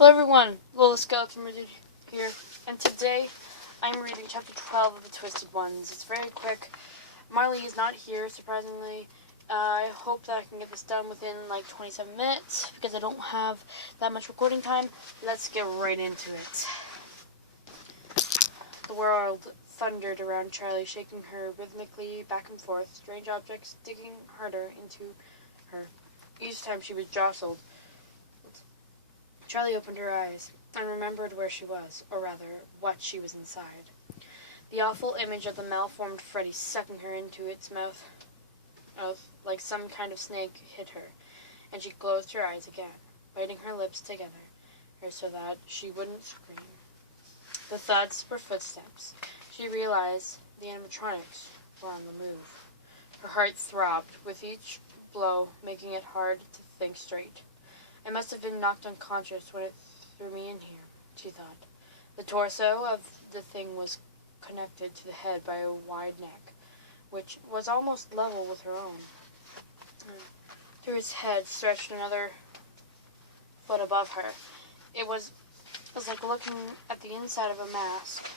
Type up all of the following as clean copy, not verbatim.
Hello everyone, Lola Skeleton Reader here, and today I'm reading chapter 12 of The Twisted Ones. It's very quick. Marley is not here, surprisingly. I hope that I can get this done within like 27 minutes, because I don't have that much recording time. Let's get right into it. The world thundered around Charlie, shaking her rhythmically back and forth, strange objects digging harder into her each time she was jostled. Charlie opened her eyes and remembered where she was, or rather, what she was inside. The awful image of the malformed Freddy sucking her into its mouth, like some kind of snake, hit her, and she closed her eyes again, biting her lips together, so that she wouldn't scream. The thuds were footsteps. She realized the animatronics were on the move. Her heart throbbed with each blow, making it hard to think straight. I must have been knocked unconscious when it threw me in here, she thought. The torso of the thing was connected to the head by a wide neck, which was almost level with her own. Through its head stretched another foot above her. It was like looking at the inside of a mask.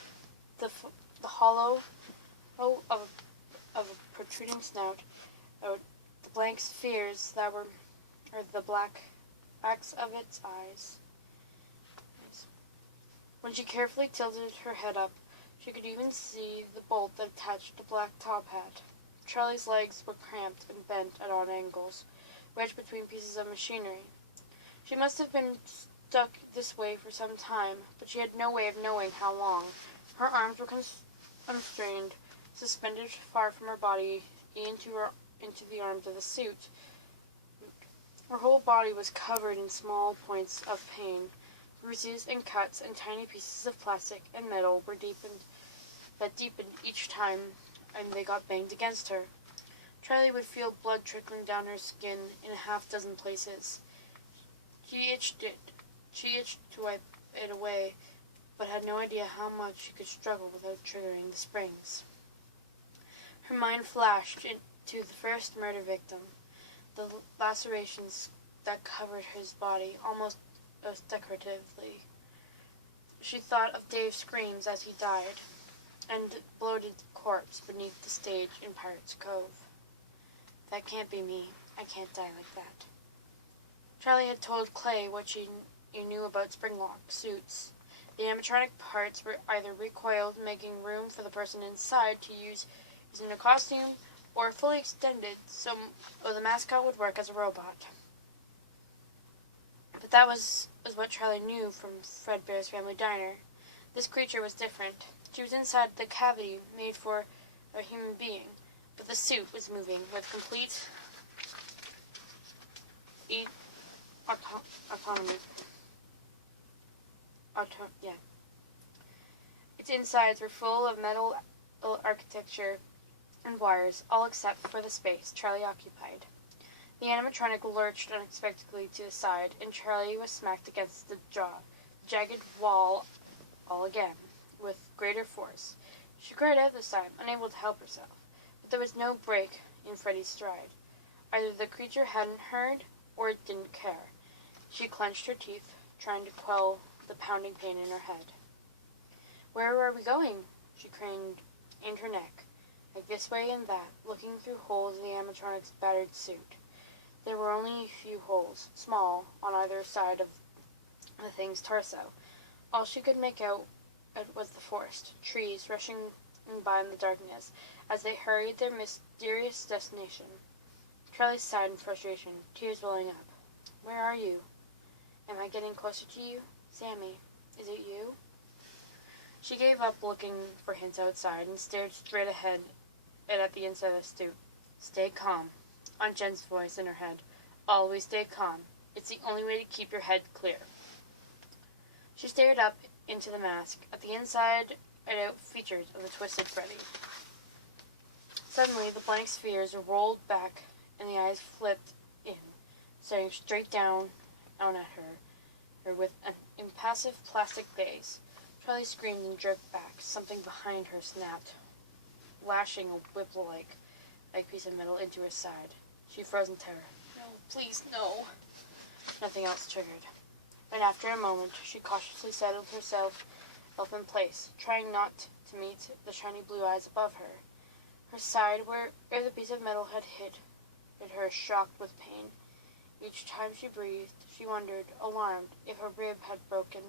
The hollow of a protruding snout, the blank spheres that were, the black backs of its eyes. When she carefully tilted her head up, she could even see the bolt that attached the black top hat. Charlie's legs were cramped and bent at odd angles, wedged between pieces of machinery. She must have been stuck this way for some time, but she had no way of knowing how long. Her arms were unstrained, suspended far from her body into the arms of the suit. Her whole body was covered in small points of pain. Bruises and cuts and tiny pieces of plastic and metal were deepened each time they got banged against her. Charlie would feel blood trickling down her skin in a half-dozen places. She itched to wipe it away, but had no idea how much she could struggle without triggering the springs. Her mind flashed to the first murder victim. The lacerations that covered his body almost decoratively. She thought of Dave's screams as he died, and bloated corpse beneath the stage in Pirate's Cove. That can't be me. I can't die like that. Charlie had told Clay what she knew about spring-lock suits. The animatronic parts were either recoiled, making room for the person inside to use in a costume, or fully extended so the mascot would work as a robot. But that was what Charlie knew from Fredbear's Family Diner. This creature was different. She was inside the cavity made for a human being, but the suit was moving with complete autonomy. Its insides were full of metal architecture and wires, all except for the space Charlie occupied. The animatronic lurched unexpectedly to the side, and Charlie was smacked against the jagged wall all again, with greater force. She cried out this time, unable to help herself, but there was no break in Freddy's stride. Either the creature hadn't heard, or it didn't care. She clenched her teeth, trying to quell the pounding pain in her head. "Where are we going?" She craned her neck, like this way and that, looking through holes in the animatronic's battered suit. There were only a few holes, small, on either side of the thing's torso. All she could make out was the forest, trees rushing by in the darkness as they hurried their mysterious destination. Charlie sighed in frustration, tears welling up. "Where are you? Am I getting closer to you? Sammy, is it you?" She gave up looking for hints outside and stared straight ahead and at the inside of the suit. "Stay calm," Aunt Jen's voice in her head. "Always stay calm. It's the only way to keep your head clear." She stared up into the mask, at the inside and out features of the Twisted Freddy. Suddenly, the blank spheres rolled back and the eyes flipped in, staring straight down at her with an impassive plastic gaze. Charlie screamed and jerked back. Something behind her snapped, lashing a whip-like piece of metal into her side. She froze in terror. "No, please, no." Nothing else triggered. and after a moment she cautiously settled herself up in place, trying not to meet the shiny blue eyes above her. Her side, where the piece of metal had hit her, shocked with pain. Each time she breathed, she wondered, alarmed, if her rib had broken.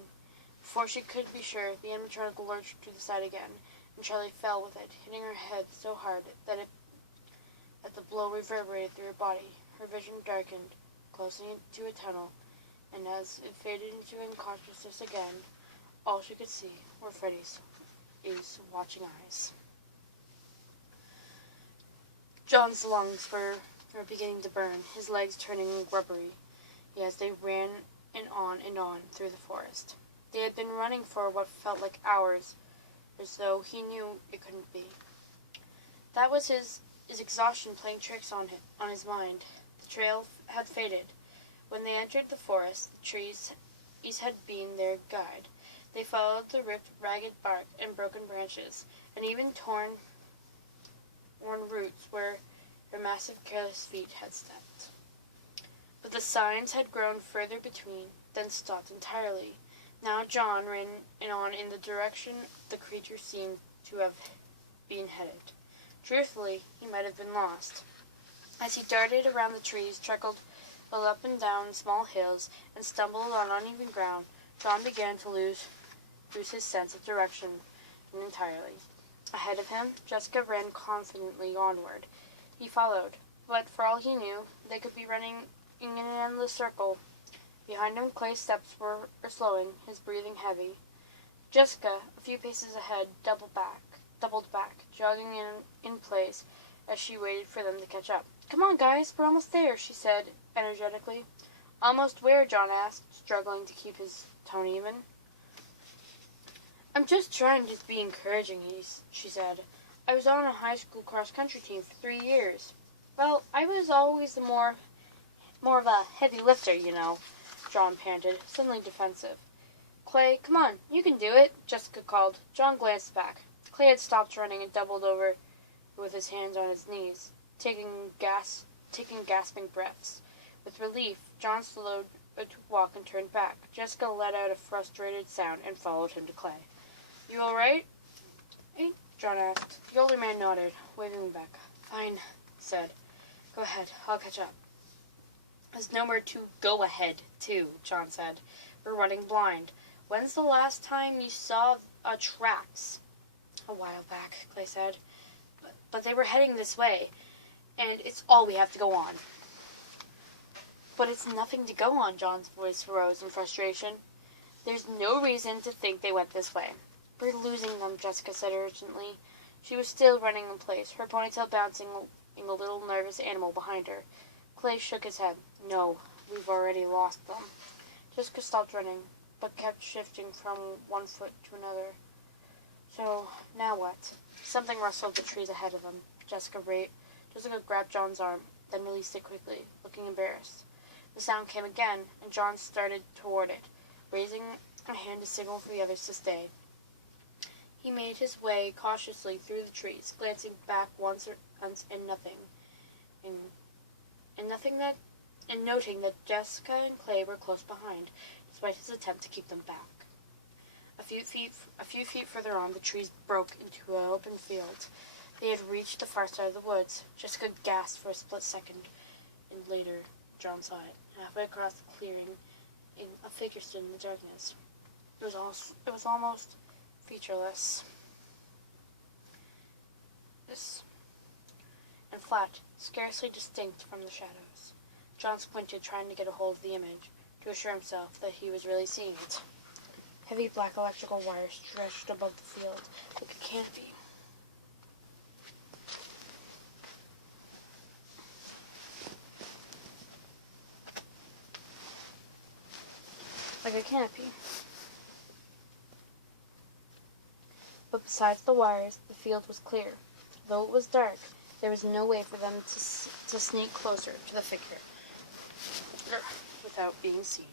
Before she could be sure, the animatronic lurched to the side again, and Charlie fell with it, hitting her head so hard that the blow reverberated through her body. Her vision darkened, closing into a tunnel, and as it faded into unconsciousness again, all she could see were Freddy's watching eyes. John's lungs were beginning to burn, his legs turning rubbery as they ran and on through the forest. They had been running for what felt like hours, as though he knew it couldn't be. That was his exhaustion playing tricks on his mind. The trail had faded. When they entered the forest, the trees had been their guide. They followed the ripped, ragged bark and broken branches, and even torn roots where their massive, careless feet had stepped. But the signs had grown further between, then stopped entirely. Now John ran on in the direction the creature seemed to have been headed. Truthfully, he might have been lost. As he darted around the trees, trickled up and down small hills, and stumbled on uneven ground, John began to lose his sense of direction entirely. Ahead of him, Jessica ran confidently onward. He followed, but for all he knew, they could be running in an endless circle. Behind him, Clay's steps were slowing, his breathing heavy. Jessica, a few paces ahead, doubled back, jogging in place as she waited for them to catch up. "Come on, guys, we're almost there," she said energetically. "Almost where?" John asked, struggling to keep his tone even. "I'm just trying to be encouraging," she said. "I was on a high school cross-country team for 3 years. Well, I was always more of a heavy lifter, you know," John panted, suddenly defensive. "Clay, come on, you can do it," Jessica called. John glanced back. Clay had stopped running and doubled over with his hands on his knees, taking gasping breaths. With relief, John slowed to walk and turned back. Jessica let out a frustrated sound and followed him to Clay. "You all right?" John asked. The older man nodded, waving him back. "Fine," he said. "Go ahead, I'll catch up." "There's nowhere to go ahead to," John said. "We're running blind. When's the last time you saw tracks?" "A while back," Clay said. But they were heading this way, and it's all we have to go on." "But it's nothing to go on," John's voice rose in frustration. "There's no reason to think they went this way." "We're losing them," Jessica said urgently. She was still running in place, her ponytail bouncing in a little nervous animal behind her. Clay shook his head. "No, we've already lost them." Jessica stopped running, but kept shifting from one foot to another. "So, now what?" Something rustled the trees ahead of them. Jessica grabbed John's arm, then released it quickly, looking embarrassed. The sound came again, and John started toward it, raising a hand to signal for the others to stay. He made his way cautiously through the trees, glancing back once and noting that Jessica and Clay were close behind, despite his attempt to keep them back. A few feet further on, the trees broke into an open field. They had reached the far side of the woods. Jessica gasped for a split second, and later John saw it. Halfway across the clearing, a figure stood in the darkness. It was almost featureless, and flat, scarcely distinct from the shadows. John squinted, trying to get a hold of the image, to assure himself that he was really seeing it. Heavy black electrical wires stretched above the field, like a canopy. But besides the wires, the field was clear. Though it was dark, there was no way for them to sneak closer to the figure without being seen.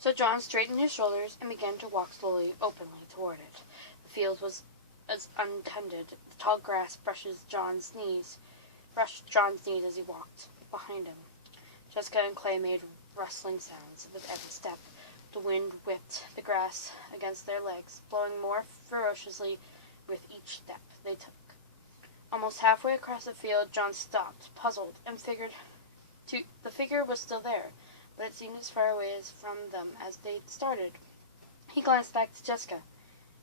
So John straightened his shoulders and began to walk slowly, openly toward it. The field was as untended. The tall grass brushed John's knees as he walked behind him. Jessica and Clay made rustling sounds with every step. The wind whipped the grass against their legs, blowing more ferociously with each step they took. Almost halfway across the field, John stopped, puzzled, and the figure was still there, but it seemed as far away from them as they started. He glanced back to Jessica.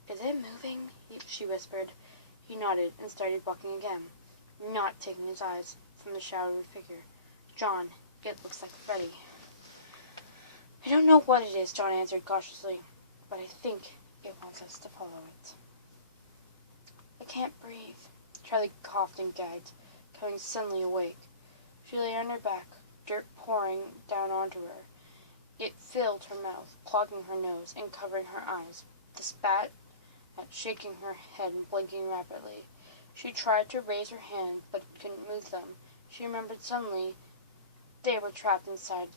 "Is it moving?" she whispered. He nodded and started walking again, not taking his eyes from the shadowy figure. "John, it looks like Freddy." "I don't know what it is," John answered cautiously, "but I think it wants us to follow it." "I can't breathe." Charlie coughed and gagged, coming suddenly awake. She lay on her back, dirt pouring down onto her. It filled her mouth, clogging her nose, and covering her eyes. The spat shaking her head and blinking rapidly. She tried to raise her hand, but couldn't move them. She remembered suddenly they were trapped inside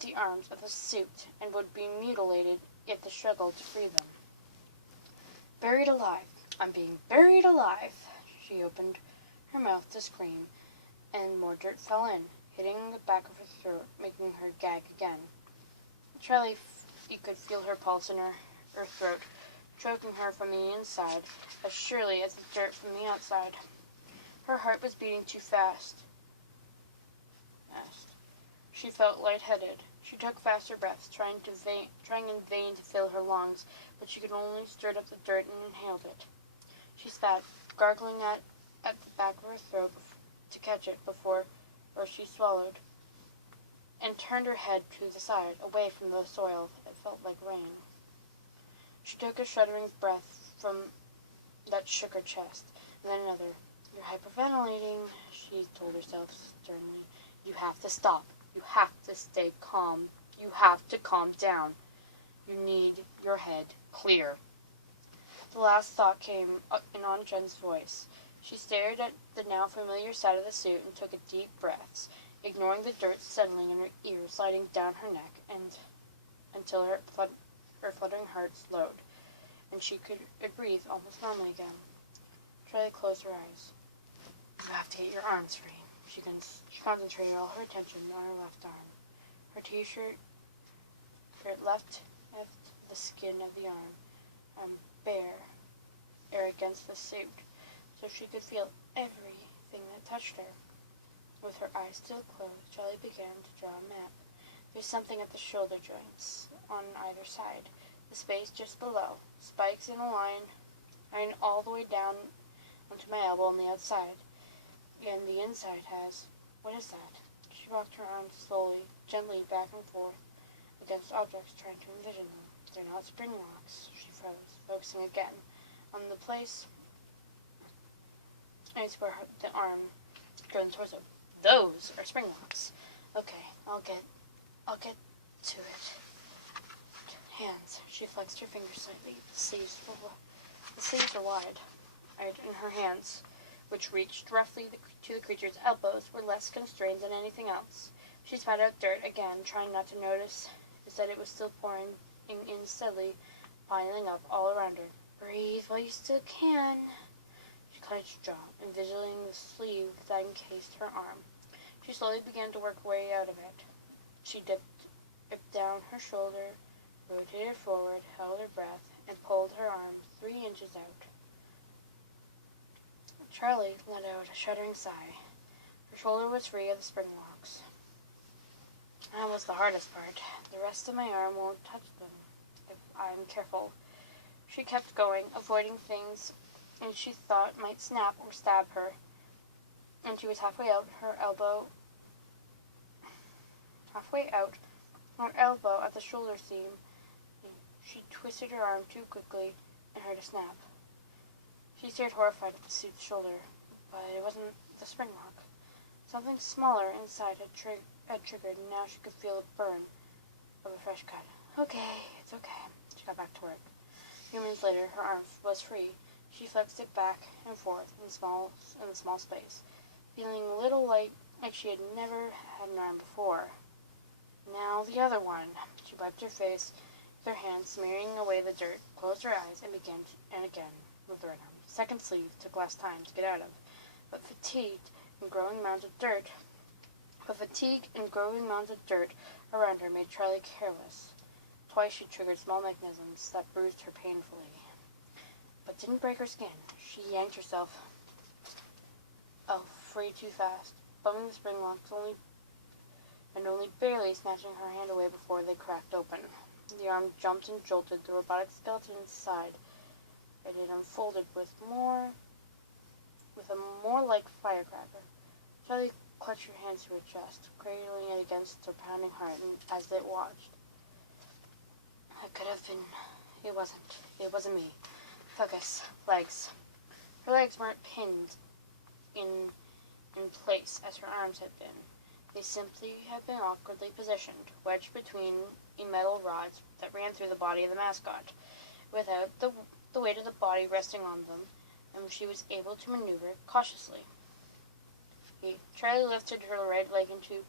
the arms of the suit and would be mutilated if they struggled to free them. "Buried alive. I'm being buried alive." She opened her mouth to scream, and more dirt fell in, hitting the back of her throat, making her gag again. Charlie could feel her pulse in her throat, choking her from the inside as surely as the dirt from the outside. Her heart was beating too fast. She felt lightheaded. She took faster breaths, trying in vain to fill her lungs, but she could only stir up the dirt and inhaled it. She spat, gargling at the back of her throat to catch it before she swallowed, and turned her head to the side, away from the soil that felt like rain. She took a shuddering breath that shook her chest, and then another. "You're hyperventilating," she told herself sternly. "You have to stop. You have to stay calm. You have to calm down. You need your head clear." The last thought came in Aunt Jen's voice. She stared at the now familiar side of the suit and took deep breaths, ignoring the dirt settling in her ears, sliding down her neck, and until her fluttering heart slowed, and she could breathe almost normally again. Charlie closed her eyes. "You have to get your arms free." She concentrated all her attention on her left arm. Her t-shirt left the skin of the arm bare against the suit, so she could feel everything that touched her. With her eyes still closed, Charlie began to draw a map. There's something at the shoulder joints on either side, the space just below, spikes in a line all the way down onto my elbow on the outside, and the inside has... What is that? She rocked her arms slowly, gently back and forth against objects, trying to envision them. "They're not spring locks," she froze, focusing again on the place where the arm joined the torso. "Those are spring locks. Okay, I'll get to it." Hands. She flexed her fingers slightly. The sleeves were wide, and her hands, which reached roughly to the creature's elbows, were less constrained than anything else. She spat out dirt again, trying not to notice that it was still pouring in steadily, piling up all around her. "Breathe while you still can." She clenched her jaw, envisioning the sleeve that encased her arm. She slowly began to work her way out of it. She dipped down her shoulder, rotated forward, held her breath, and pulled her arm 3 inches out. Charlie let out a shuddering sigh. Her shoulder was free of the spring locks. That was the hardest part. The rest of my arm won't touch them if I'm careful. She kept going, avoiding things and she thought might snap or stab her. And she was halfway out, her elbow at the shoulder seam. She twisted her arm too quickly and heard a snap. She stared horrified at the suit's shoulder, but it wasn't the spring lock. Something smaller inside had triggered, and now she could feel a burn of a fresh cut. "Okay, it's okay." She got back to work. A few minutes later, her arm was free. She flexed it back and forth in the small space, feeling a little like she had never had an arm before. Now the other one. She wiped her face with her hand, smearing away the dirt, closed her eyes, and began again with the right arm. The second sleeve took less time to get out of, but fatigued and growing mounds of dirt But fatigue and growing mounds of dirt around her made Charlie careless. Twice she triggered small mechanisms that bruised her painfully, but didn't break her skin. She yanked herself free too fast, bumping the spring locks only barely snatching her hand away before they cracked open. The arm jumped and jolted the robotic skeleton inside, and it unfolded with a more like firecracker. Charlie clutched her hands to her chest, cradling it against her pounding heart as it watched. It could have been. It wasn't. It wasn't me. Focus. Legs. Her legs weren't pinned in place as her arms had been. They simply had been awkwardly positioned, wedged between metal rods that ran through the body of the mascot, without the weight of the body resting on them, and she was able to maneuver cautiously. Charlie lifted her right leg into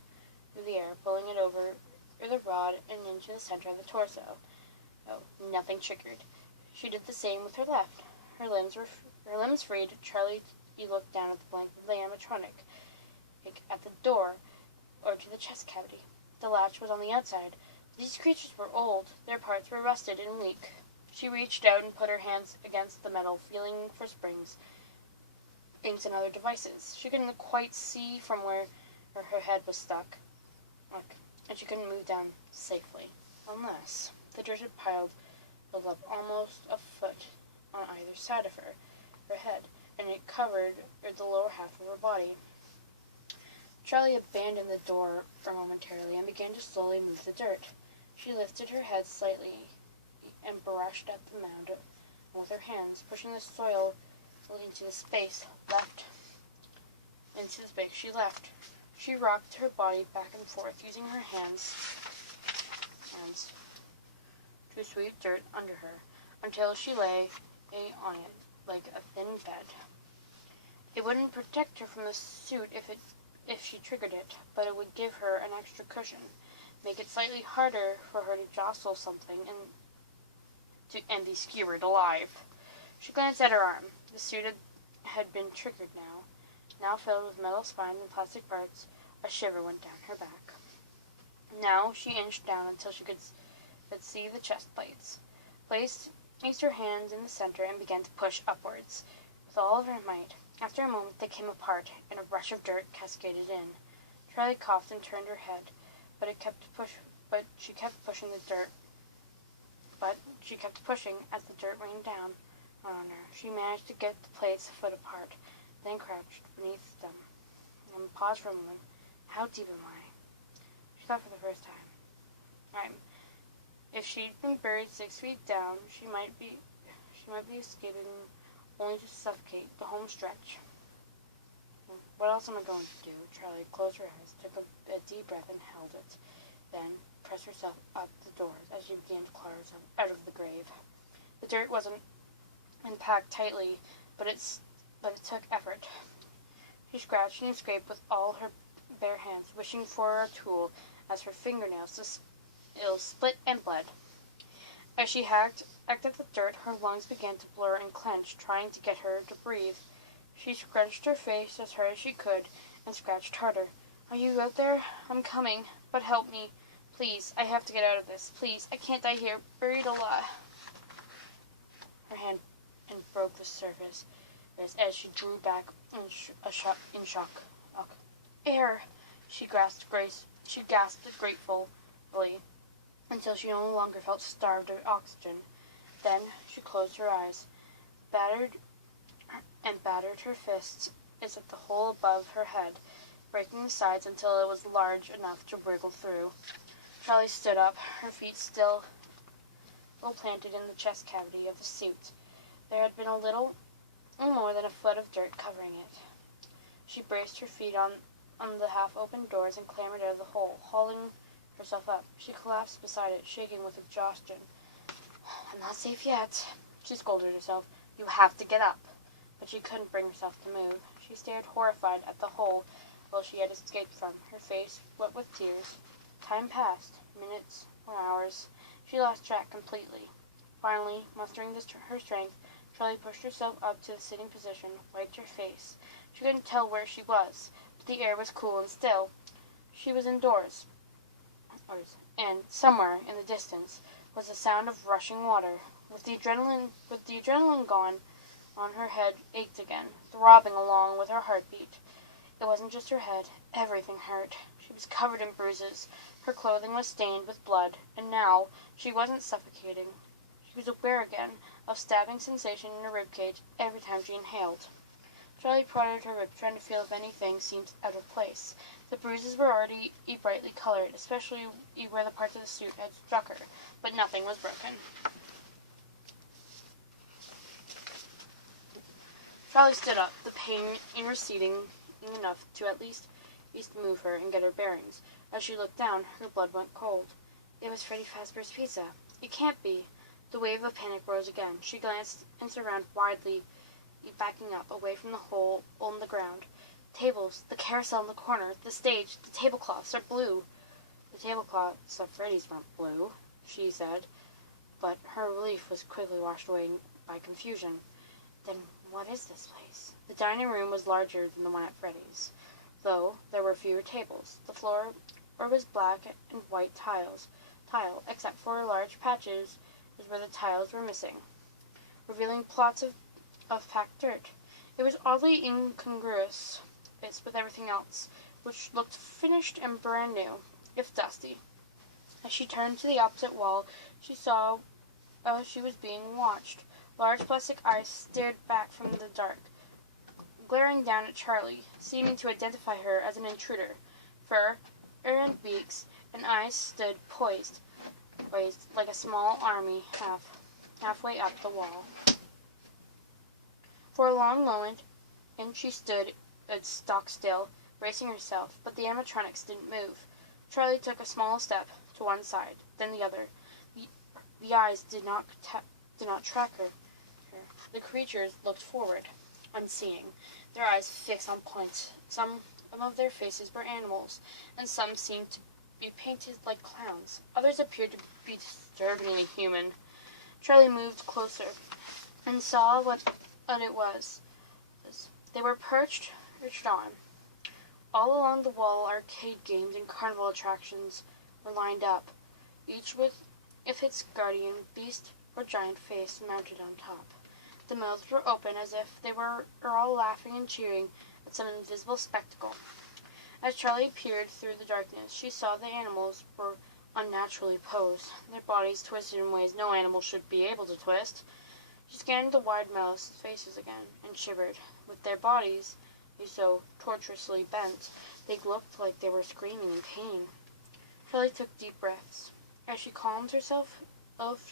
the air, pulling it over the rod and into the center of the torso. Nothing triggered. She did the same with her left. Her limbs freed. Charlie looked down at the blank of the animatronic, at the door, or to the chest cavity. The latch was on the outside. These creatures were old. Their parts were rusted and weak. She reached out and put her hands against the metal, feeling for springs, inks, and other devices. She couldn't quite see from where her head was stuck, and she couldn't move down safely, unless the dirt had piled up almost a foot on either side of her head, and it covered the lower half of her body. Charlie abandoned the door momentarily and began to slowly move the dirt. She lifted her head slightly and brushed at the mound with her hands, pushing the soil into the space she left. She rocked her body back and forth, using her hands to sweep dirt under her until she lay on it like a thin bed. It wouldn't protect her from the suit if she triggered it, but it would give her an extra cushion, make it slightly harder for her to jostle something and be skewered alive. She glanced at her arm. The suit had been triggered now filled with metal spines and plastic parts. A shiver went down her back. Now she inched down until she could see the chest plates. Placed her hands in the center and began to push upwards with all of her might. After a moment they came apart, and a rush of dirt cascaded in. Charlie coughed and turned her head, but she kept pushing as the dirt rained down on her. She managed to get the plates a foot apart, then crouched beneath them and paused for a moment. How deep am I? She thought for the first time. If she'd been buried 6 feet down, she might be escaping only to suffocate the home stretch. What else am I going to do? Charlie closed her eyes, took a deep breath, and held it. Then pressed herself up the doors as she began to claw herself out of the grave. The dirt wasn't packed tightly, but it took effort. She scratched and scraped with all her bare hands, wishing for a tool as her fingernails split and bled. As she hacked at the dirt, her lungs began to blur and clench, trying to get her to breathe. She scrunched her face as hard as she could and scratched harder. Are you out there? I'm coming, but help me. Please, I have to get out of this. Please, I can't die here, buried alive. Her hand broke the surface as she drew back in shock. Air! She gasped gratefully until she no longer felt starved of oxygen. Then she closed her eyes, battered her fists at the hole above her head, breaking the sides until it was large enough to wriggle through. Charlie stood up, her feet still planted in the chest cavity of the suit. There had been a little more than a foot of dirt covering it. She braced her feet on the half-open doors and clambered out of the hole, hauling herself up. She collapsed beside it, shaking with exhaustion. I'm not safe yet, she scolded herself. You have to get up. But she couldn't bring herself to move. She stared horrified at the hole she had escaped from, her face wet with tears. Time passed. Minutes or hours. She lost track completely. Finally, mustering her strength, Charlie pushed herself up to the sitting position, wiped her face. She couldn't tell where she was, but the air was cool and still. She was indoors, and somewhere in the distance was the sound of rushing water. With the adrenaline gone, on her head ached again, throbbing along with her heartbeat. It wasn't just her head. Everything hurt. She was covered in bruises. Her clothing was stained with blood, and now she wasn't suffocating. She was aware again of stabbing sensation in her ribcage every time she inhaled. Charlie prodded her ribs, trying to feel if anything seemed out of place. The bruises were already brightly colored, especially where the parts of the suit had struck her, but nothing was broken. Charlie stood up, the pain receding enough to at least move her and get her bearings. As she looked down, her blood went cold. It was Freddy Fazbear's Pizza. It can't be. The wave of panic rose again. She glanced and surrounded wildly, backing up, away from the hole in the ground. Tables, the carousel in the corner, the stage, the tablecloths are blue. The tablecloths of Freddy's weren't blue, she said, but her relief was quickly washed away by confusion. Then what is this place? The dining room was larger than the one at Freddy's, though there were fewer tables. The floor was black and white tile, except for large patches where the tiles were missing, revealing plots of packed dirt. It was oddly incongruous with everything else, which looked finished and brand new, if dusty. As she turned to the opposite wall, she saw she was being watched. Large plastic eyes stared back from the dark, glaring down at Charlie, seeming to identify her as an intruder. Fur and beaks and eyes stood poised like a small army halfway up the wall. For a long moment, and she stood stock still, bracing herself, but the animatronics didn't move. Charlie took a small step to one side, then the other. The eyes did not track her. The creatures looked forward, unseeing, their eyes fixed on points. Some of their faces were animals, and some seemed to be painted like clowns. Others appeared to be disturbingly human. Charlie moved closer and saw what it was. They were perched on. All along the wall, arcade games and carnival attractions were lined up, each with its guardian beast or giant face mounted on top. The mouths were open as if they were all laughing and cheering at some invisible spectacle. As Charlie peered through the darkness, she saw the animals were unnaturally posed, their bodies twisted in ways no animal should be able to twist. She scanned the wide mouths' faces again, and shivered. With their bodies so tortuously bent, they looked like they were screaming in pain. Charlie took deep breaths. As she calmed herself,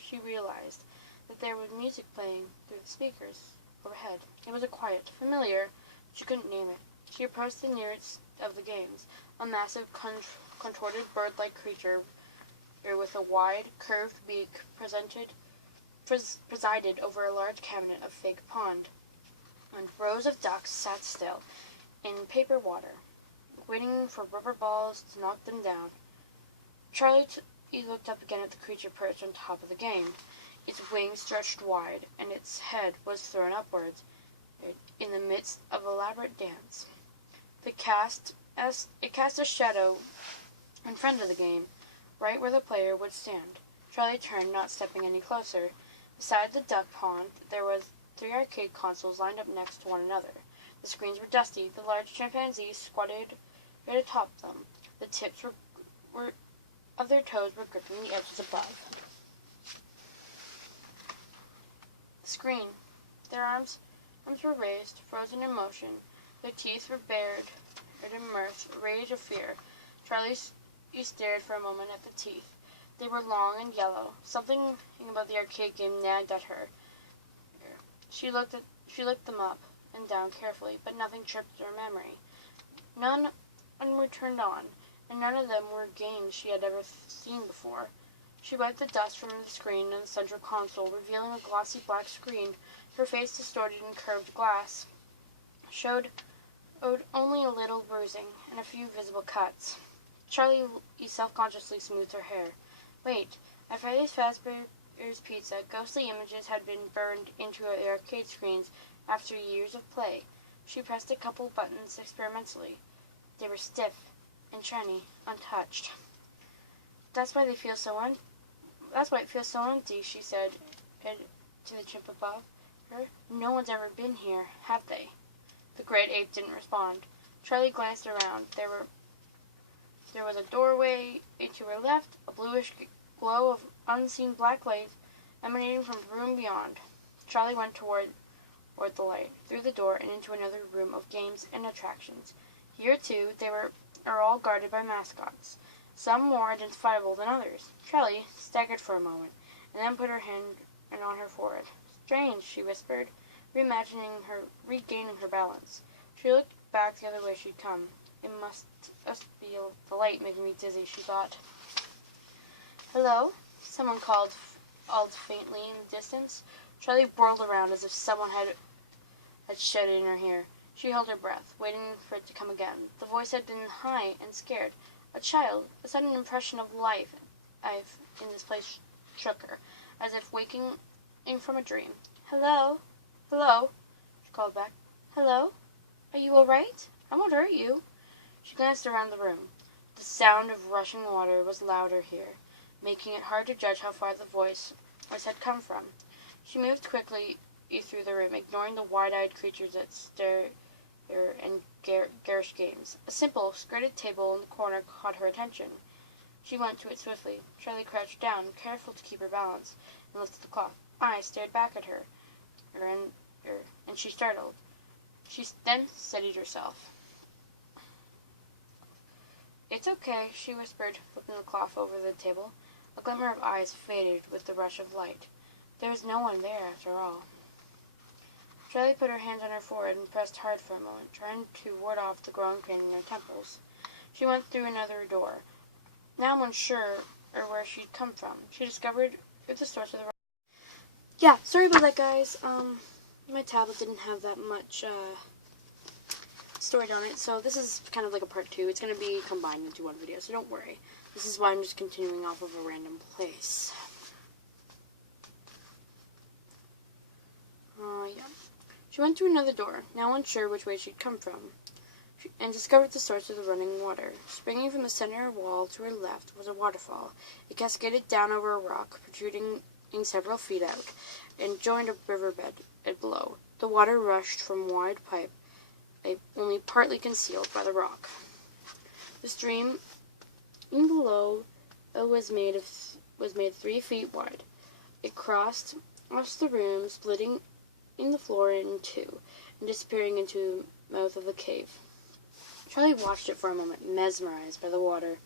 she realized that there was music playing through the speakers overhead. It was quiet, familiar, but she couldn't name it. She approached the nearest of the games, a massive, contorted bird-like creature with a wide, curved beak presided over a large cabinet of fake pond, and rows of ducks sat still in paper water, waiting for rubber balls to knock them down. Charlie looked up again at the creature perched on top of the game. Its wings stretched wide, and its head was thrown upwards in the midst of an elaborate dance. It cast a shadow in front of the game, right where the player would stand. Charlie turned, not stepping any closer. Beside the duck pond, there was 3 arcade consoles lined up next to one another. The screens were dusty. The large chimpanzees squatted right atop them. The tips of their toes were gripping the edges above. The screen. Their arms were raised, frozen in motion. Their teeth were bared in mirth, rage, or fear. Charlie stared for a moment at the teeth. They were long and yellow. Something about the arcade game nagged at her. She looked them up and down carefully, but nothing tripped her memory. None were turned on, and none of them were games she had ever seen before. She wiped the dust from the screen in the central console, revealing a glossy black screen. Her face, distorted in curved glass, showed only a little bruising and a few visible cuts. Charlie self-consciously smoothed her hair. Wait, at Freddy Fazbear's Pizza, ghostly images had been burned into the arcade screens after years of play. She pressed a couple buttons experimentally. They were stiff, and shiny, untouched. That's why it feels so empty, she said to the chimp above her. No one's ever been here, have they? The great ape didn't respond. Charlie glanced around. There was a doorway to her left, a bluish glow of unseen black light emanating from the room beyond. Charlie went toward the light, through the door, and into another room of games and attractions. Here, too, they are all guarded by mascots, some more identifiable than others. Charlie staggered for a moment, and then put her hand on her forehead. Strange, she whispered, regaining her balance. She looked back the other way she'd come. It must be the light making me dizzy, she thought. Hello? Someone called faintly in the distance. Charlie whirled around as if someone had shed in her ear. She held her breath, waiting for it to come again. The voice had been high and scared. A child, a sudden impression of life in this place shook her, as if waking from a dream. Hello? Hello? She called back. Hello? Are you all right? I won't hurt you. She glanced around the room. The sound of rushing water was louder here, making it hard to judge how far the voice had come from. She moved quickly through the room, ignoring the wide-eyed creatures that stare and garish games. A simple, skirted table in the corner caught her attention. She went to it swiftly. Charlie crouched down, careful to keep her balance, and lifted the cloth. Eyes stared back at her, and she startled. She then steadied herself. It's okay, she whispered, flipping the cloth over the table. A glimmer of eyes faded with the rush of light. There was no one there, after all. Charlie put her hands on her forehead and pressed hard for a moment, trying to ward off the growing pain in her temples. She went through another door. Now unsure where she'd come from, she discovered the source of the... Yeah, sorry about that, guys. My tablet didn't have that much storage on it, so this is kind of like a part 2. It's going to be combined into one video, so don't worry. This is why I'm just continuing off of a random place. Yeah. She went through another door, now unsure which way she'd come from, and discovered the source of the running water. Springing from the center wall to her left was a waterfall. It cascaded down over a rock, protruding several feet out, and joined a riverbed below. The water rushed from a wide pipe, only partly concealed by the rock. The stream in below was made 3 feet wide. It crossed across the room, splitting in the floor in two, and disappearing into the mouth of the cave. Charlie watched it for a moment, mesmerized by the water.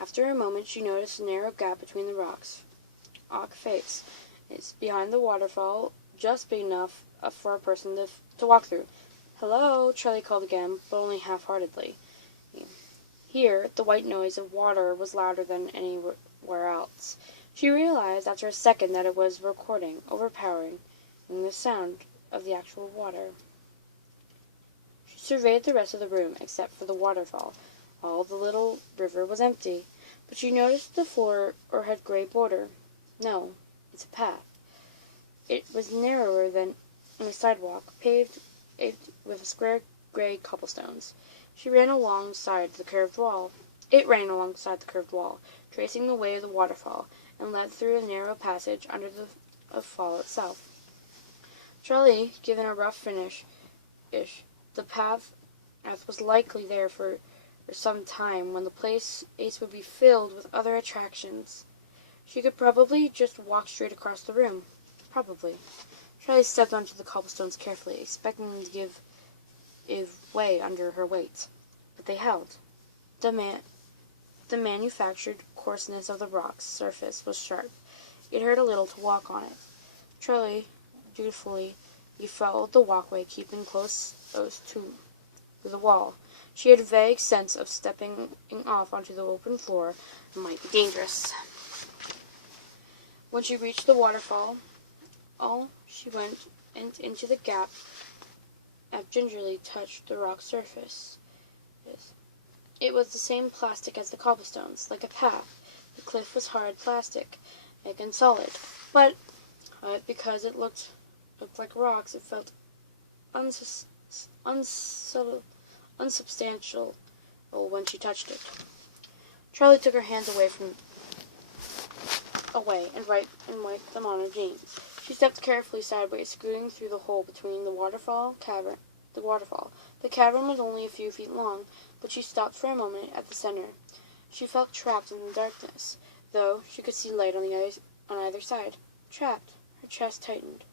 After a moment, she noticed a narrow gap between the rocks. Oak face. It's behind the waterfall, just big enough for a person to walk through. Hello, Charlie called again, but only half-heartedly. Here, the white noise of water was louder than anywhere else. She realized after a second that it was recording, overpowering the sound of the actual water. She surveyed the rest of the room, except for the waterfall. All the little river was empty, but she noticed the floor had gray border. No, it's a path. It was narrower than a sidewalk, paved with square gray cobblestones. It ran alongside the curved wall, tracing the way of the waterfall, and led through a narrow passage under the fall itself. Charlie, given a rough finish, the path was likely there for some time when the place would be filled with other attractions. She could probably just walk straight across the room. Probably. Charlie stepped onto the cobblestones carefully, expecting them to give way under her weight. But they held. The manufactured coarseness of the rock's surface was sharp. It hurt a little to walk on it. Charlie, dutifully, followed the walkway, keeping close to the wall. She had a vague sense of stepping off onto the open floor might be dangerous. When she reached the waterfall, she went into the gap and gingerly touched the rock surface. It was the same plastic as the cobblestones, like a path. The cliff was hard plastic, and solid, but because it looked like rocks, it felt unsubstantial, when she touched it. Charlie took her hands away and wiped them on her jeans. She stepped carefully sideways, scooting through the hole between the waterfall. The cavern was only a few feet long, but she stopped for a moment at the center. She felt trapped in the darkness, though she could see light on either side. Trapped. Her chest tightened,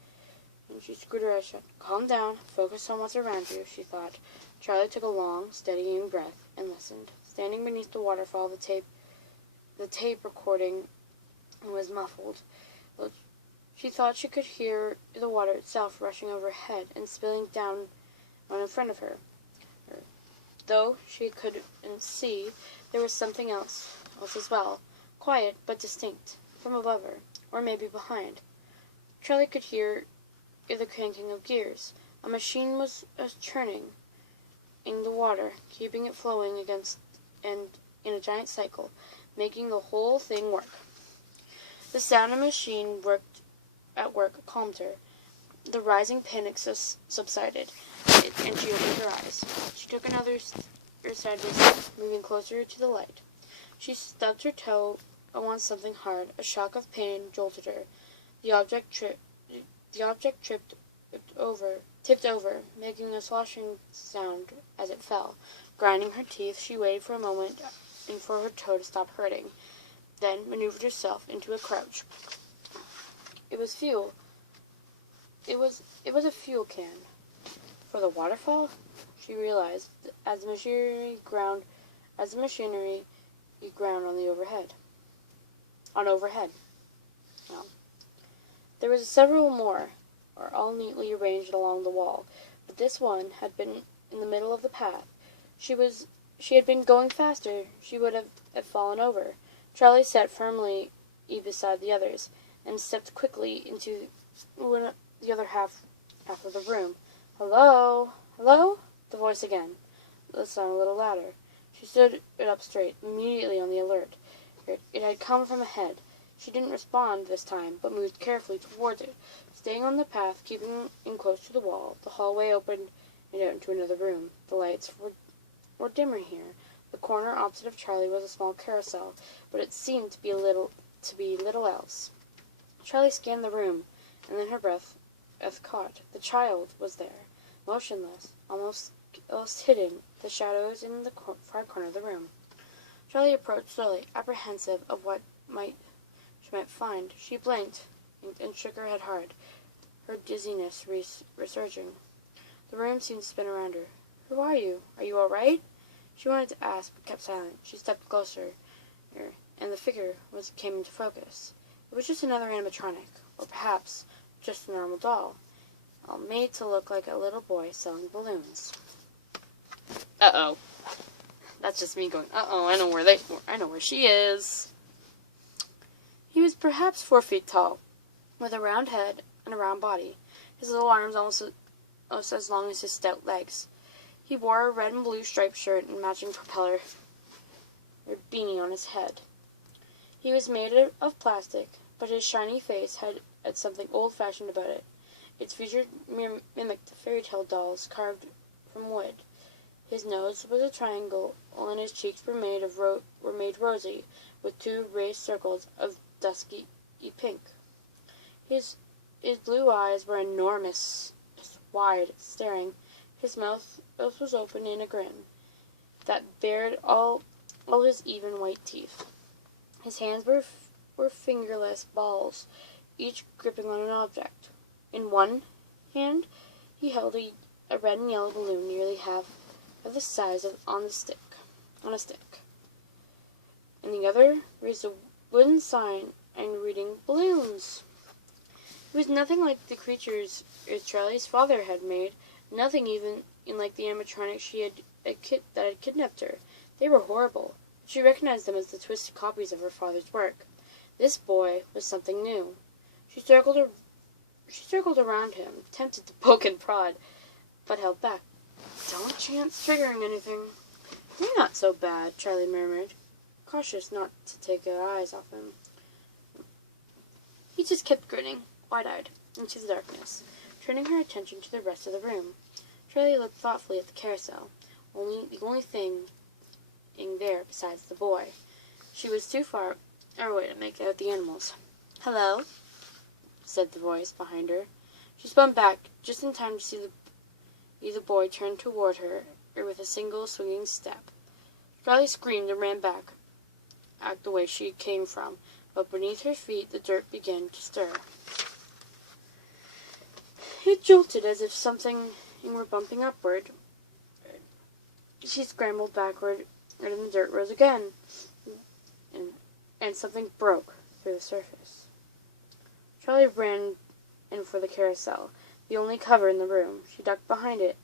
and she screwed her eyes shut. Calm down. Focus on what's around you, she thought. Charlie took a long, steadying breath and listened. Standing beneath the waterfall, the tape recording was muffled. She thought she could hear the water itself rushing over her head and spilling down in front of her. Though she couldn't see, there was something else as well, quiet but distinct, from above her, or maybe behind. Charlie could hear the cranking of gears. A machine was churning in the water, keeping it flowing in a giant cycle, making the whole thing work. The sound of the machine at work calmed her. The rising panic subsided, and she opened her eyes. She took another sideways step, moving closer to the light. She stubbed her toe against something hard. A shock of pain jolted her. The object tipped over, making a sloshing sound as it fell. Grinding her teeth, she waited for a moment and for her toe to stop hurting, then maneuvered herself into a crouch. It was fuel. It was a fuel can. For the waterfall? She realized as the machinery ground on overhead. Well, there was several more, all neatly arranged along the wall, but this one had been in the middle of the path. She had been going faster, she would have fallen over. Charlie sat firmly beside the others, and stepped quickly into the other half of the room. Hello? Hello? The voice again. The sound a little louder. She stood up straight, immediately on the alert. It had come from ahead. She didn't respond this time, but moved carefully towards it. Staying on the path, keeping in close to the wall, the hallway opened and out into another room. The lights were dimmer here. The corner opposite of Charlie was a small carousel, but it seemed to be little else. Charlie scanned the room, and then her breath caught. The child was there, motionless, almost hidden the shadows in the far corner of the room. Charlie approached slowly, apprehensive of what she might find. She blinked and shook her head hard, her dizziness resurging. The room seemed to spin around her. Who are you? Are you all right? She wanted to ask, but kept silent. She stepped closer, and the figure came into focus. It was just another animatronic, or perhaps just a normal doll, all made to look like a little boy selling balloons. Uh-oh. That's just me going, uh-oh, I know where she is. He was perhaps 4 feet tall, with a round head and a round body, his little arms almost as long as his stout legs. He wore a red and blue striped shirt and matching propeller or beanie on his head. He was made of plastic, but his shiny face had something old-fashioned about it. Its features mimicked fairy tale dolls carved from wood. His nose was a triangle, and his cheeks were made rosy, with 2 raised circles of dusky pink. His blue eyes were enormous, wide, staring. His mouth was open in a grin that bared all his even white teeth. His hands were fingerless balls, each gripping on an object. In one hand, he held a red and yellow balloon nearly half of the size on a stick. In the other raised a wooden sign and reading "Balloons." It was nothing like the creatures Charlie's father had made, nothing even like the animatronics that had kidnapped her. They were horrible. She recognized them as the twisted copies of her father's work. This boy was something new. She circled around him, tempted to poke and prod, but held back. Don't chance triggering anything. You're not so bad, Charlie murmured, cautious not to take her eyes off him. He just kept grinning, wide-eyed, into the darkness, turning her attention to the rest of the room. Charlie looked thoughtfully at the carousel. The only thing there besides the boy. She was too far away to make out the animals. "Hello," said the voice behind her. She spun back just in time to see the boy turn toward her with a single swinging step. Charlie screamed and ran back the way she came from, but beneath her feet the dirt began to stir. It jolted as if something were bumping upward. She scrambled backward, and the dirt rose again, and something broke through the surface. Charlie ran in for the carousel, the only cover in the room. She ducked behind it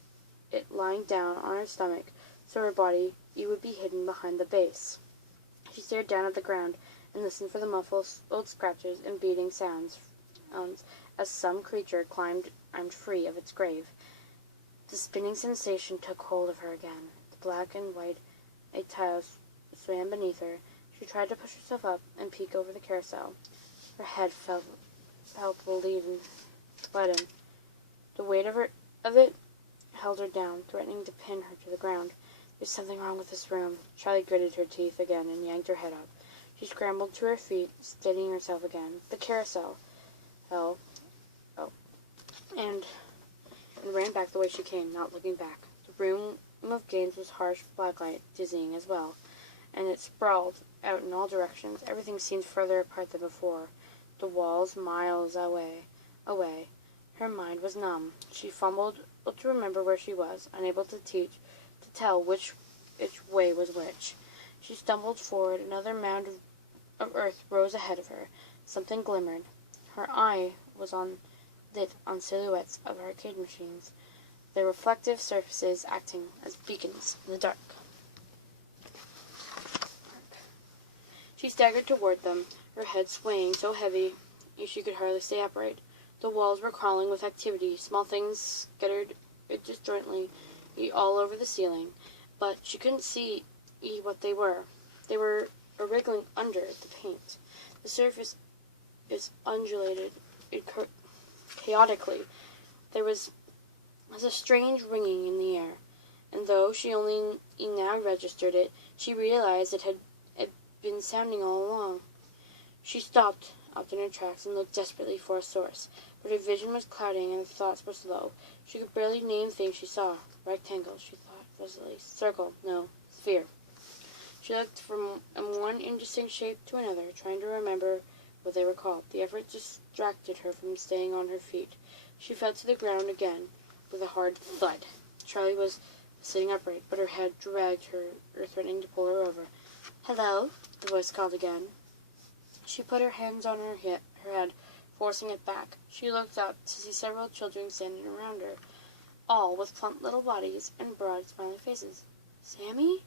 lying down on her stomach, so her body would be hidden behind the base. She stared down at the ground and listened for the muffled scratches and beating sounds as some creature climbed free of its grave. The spinning sensation took hold of her again. The black and white tiles swam beneath her. She tried to push herself up and peek over the carousel. Her head felt leaden. The weight of it held her down, threatening to pin her to the ground. There's something wrong with this room. Charlie gritted her teeth again and yanked her head up. She scrambled to her feet, steadying herself again. The carousel and ran back the way she came, not looking back. The room of games was harsh blacklight, dizzying as well, and it sprawled out in all directions. Everything seemed further apart than before, the walls miles away. Her mind was numb. She fumbled to remember where she was, unable to tell which way was which. She stumbled forward. Another mound of earth rose ahead of her. Something glimmered. Her eye was lit on silhouettes of arcade machines, their reflective surfaces acting as beacons in the dark. She staggered toward them, her head swaying so heavy she could hardly stay upright. The walls were crawling with activity, small things scattered disjointedly all over the ceiling, but she couldn't see what they were. They were wriggling under the paint. The surface undulated chaotically. There was a strange ringing in the air, and though she only now registered it, she realized it had been sounding all along. She stopped in her tracks and looked desperately for a source, but her vision was clouding and her thoughts were slow. She could barely name things she saw. Rectangle, she thought resolutely. Circle, no. Sphere. She looked from one indistinct shape to another, trying to remember what they were called. The effort distracted her from staying on her feet. She fell to the ground again with a hard thud. Charlie was sitting upright, but her head dragged her, threatening to pull her over. "Hello?" the voice called again. She put her hands on her head, forcing it back. She looked up to see several children standing around her, all with plump little bodies and broad, smiling faces. "Sammy?"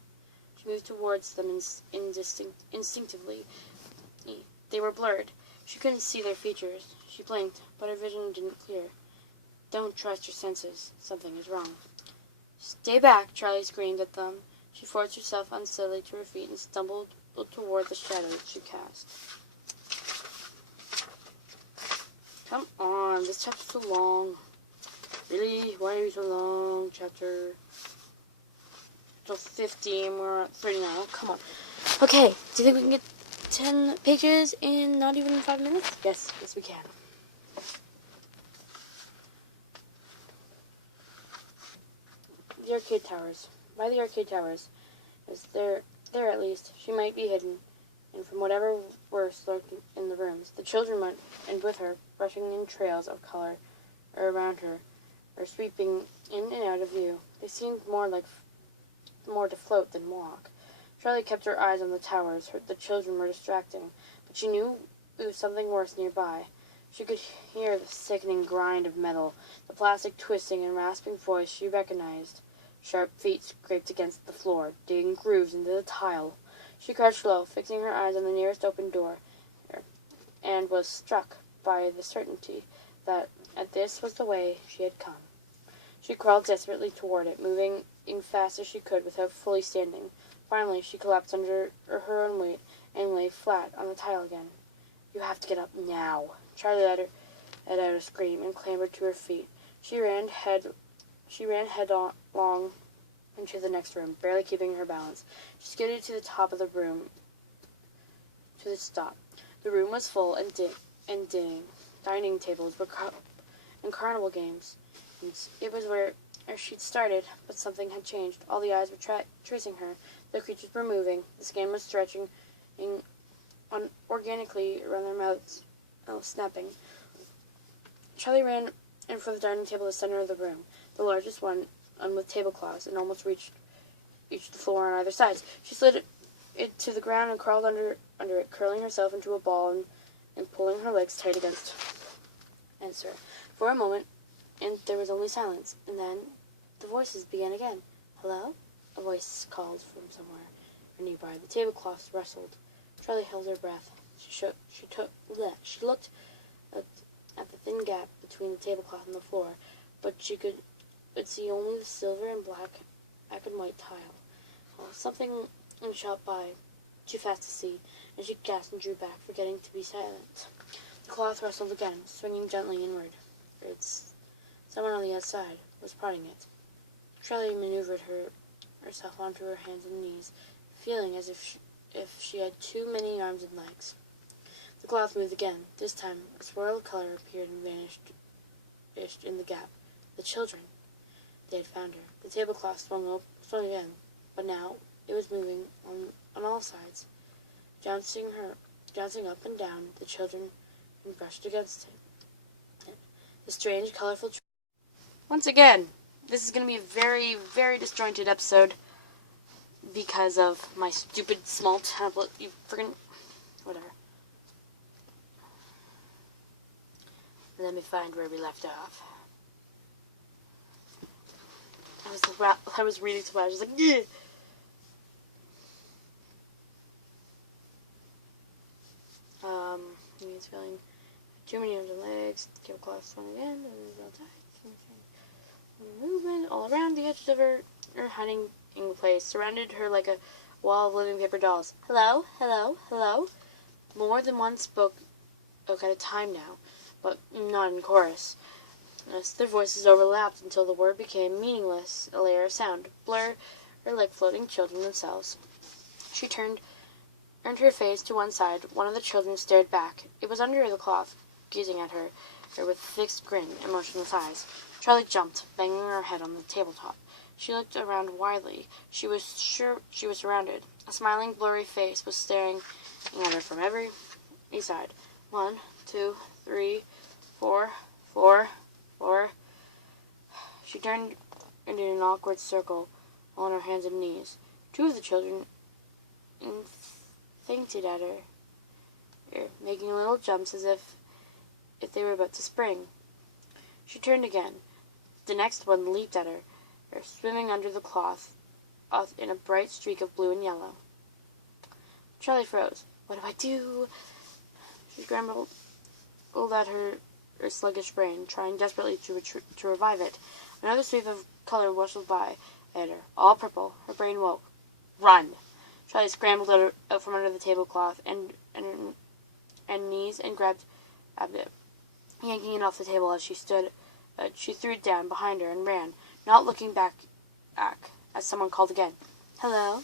She moved towards them instinctively. They were blurred. She couldn't see their features. She blinked, but her vision didn't clear. "Don't trust your senses. Something is wrong." "Stay back!" Charlie screamed at them. She forced herself unsteadily to her feet and stumbled toward the shadows she cast. Come on, this chapter's too long. Really? Why are you so long? Chapter 50 and we're at 39. Oh, come on. Okay, do you think we can get 10 pages in not even 5 minutes? Yes we can. The arcade towers. By the arcade towers, as there at least, she might be hidden, and from whatever worse lurked in the rooms. The children went, and with her, brushing in trails of color around her, or sweeping in and out of view. They seemed more to float than walk. Charlie kept her eyes on the towers. The children were distracting, but she knew there was something worse nearby. She could hear the sickening grind of metal, the plastic twisting and rasping voice she recognized. Sharp feet scraped against the floor, digging grooves into the tile. She crouched low, fixing her eyes on the nearest open door, and was struck by the certainty that this was the way she had come. She crawled desperately toward it, moving fast as she could without fully standing. Finally, she collapsed under her own weight and lay flat on the tile again. "You have to get up now." Charlie let out a scream and clambered to her feet. She ran headlong into the next room, barely keeping her balance. She skidded to the top of the room to the stop. The room was full and dinning. Dining tables were and carnival games. It was where she'd started, but something had changed. All the eyes were tracing her. The creatures were moving. The skin was stretching organically around their mouths, snapping. Charlie ran in for the dining table at the center of the room, the largest one with tablecloths, and almost reached the floor on either side. She slid it to the ground and crawled under it, curling herself into a ball and pulling her legs tight against her. For a moment, and there was only silence, and then the voices began again. "Hello?" A voice called from somewhere nearby. The tablecloths rustled. Charlie held her breath. She looked at the thin gap between the tablecloth and the floor, but she could see only the silver and black and white tile. Something shot by, too fast to see, and she gasped and drew back, forgetting to be silent. The cloth rustled again, swinging gently inward. Someone on the outside was prodding it. Charlie maneuvered herself onto her hands and knees, feeling as if she had too many arms and legs. The cloth moved again. This time, a swirl of color appeared and vanished in the gap. The children. They had found her. The tablecloth swung again, but now it was moving on all sides, jouncing up and down. The children brushed against it. The strange, colorful. Once again, this is going to be a very, very disjointed episode because of my stupid small tablet. You friggin' whatever. Let me find where we left off. I was reading to I was just like, yeah. He's feeling too many arms and legs. The tablecloth swung again. Movement all around the edges of her hiding place, surrounded her like a wall of living paper dolls. "Hello, hello, hello." More than one spoke at a time now, but not in chorus. Their voices overlapped until the word became meaningless, a layer of sound, blur, or like floating children themselves. She turned her face to one side. One of the children stared back. It was under the cloth, gazing at her with fixed grin and motionless eyes. Charlie jumped, banging her head on the tabletop. She looked around widely. She was sure she was surrounded. A smiling, blurry face was staring at her from every side. 1, 2, 3, 4, 4. She turned into an awkward circle on her hands and knees. Two of the children fainted at her, making little jumps as if they were about to spring. She turned again. The next one leaped at her, swimming under the cloth in a bright streak of blue and yellow. Charlie froze. What do I do? She scrambled at her sluggish brain, trying desperately to revive it. Another sweep of color whistled by at her, all purple. Her brain woke. Run! Charlie scrambled out from under the tablecloth and knees and grabbed it, yanking it off the table as she stood. She threw it down behind her and ran, not looking back as someone called again. "Hello?"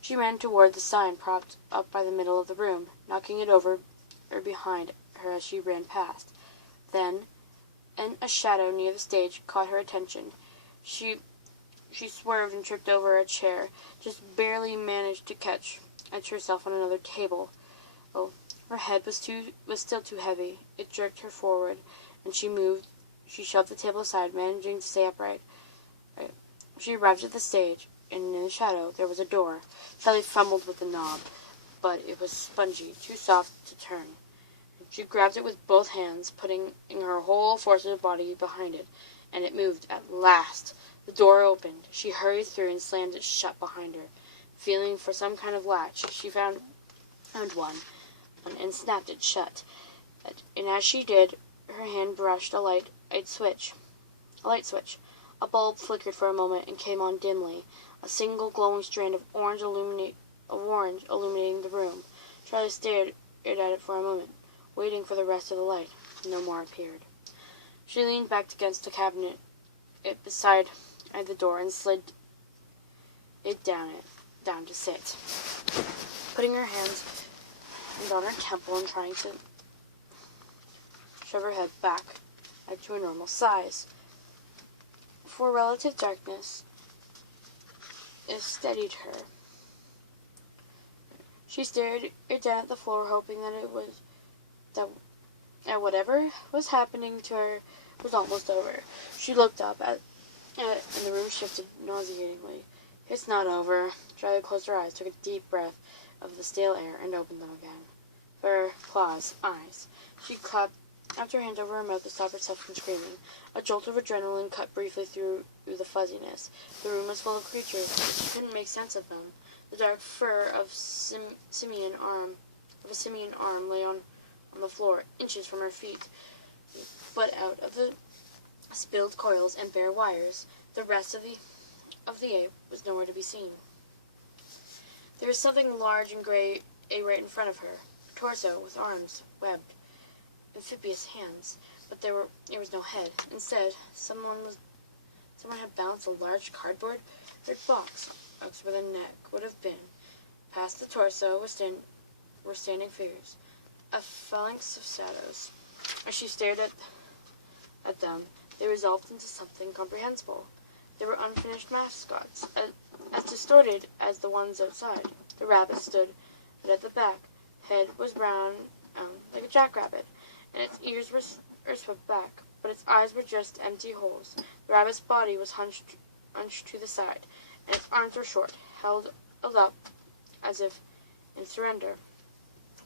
She ran toward the sign propped up by the middle of the room, knocking it over or behind her as she ran past. Then, a shadow near the stage caught her attention. She swerved and tripped over a chair, just barely managed to catch herself on another table. Her head was still too heavy. It jerked her forward, and she moved. She shoved the table aside, managing to stay upright. She arrived at the stage, and in the shadow there was a door. Sally fumbled with the knob, but it was spongy, too soft to turn. She grabbed it with both hands, putting her whole force of her body behind it, and it moved at last. The door opened. She hurried through and slammed it shut behind her. Feeling for some kind of latch, she found one and snapped it shut. And as she did, her hand brushed a light switch. A bulb flickered for a moment and came on dimly, a single glowing strand of orange illuminating the room. Charlie stared at it for a moment, waiting for the rest of the light. No more appeared. She leaned back against a cabinet beside the door and slid down to sit, putting her hands on her temple and trying to shove her head back to a normal size. For relative darkness, it steadied her. She stared down at the floor, hoping that whatever was happening to her was almost over. She looked up and the room shifted nauseatingly. It's not over. Charlie closed her eyes, took a deep breath of the stale air, and opened them again. Fur, claws, eyes. She clapped her hand over her mouth to stop herself from screaming. A jolt of adrenaline cut briefly through the fuzziness. The room was full of creatures. She couldn't make sense of them. The dark fur of a simian arm lay on the floor, inches from her feet. But out of the spilled coils and bare wires, the rest of the ape was nowhere to be seen. There was something large and gray right in front of her, her torso with arms, webbed, amphibious hands, but there was no head. Instead, someone had balanced a large cardboard box where the neck would have been. Past the torso were standing figures, a phalanx of shadows. As she stared at them, they resolved into something comprehensible. They were unfinished mascots, as distorted as the ones outside. The rabbit stood, but at the back. Head was brown, like a jackrabbit, and its ears were swept back, but its eyes were just empty holes. The rabbit's body was hunched to the side, and its arms were short, held up as if in surrender.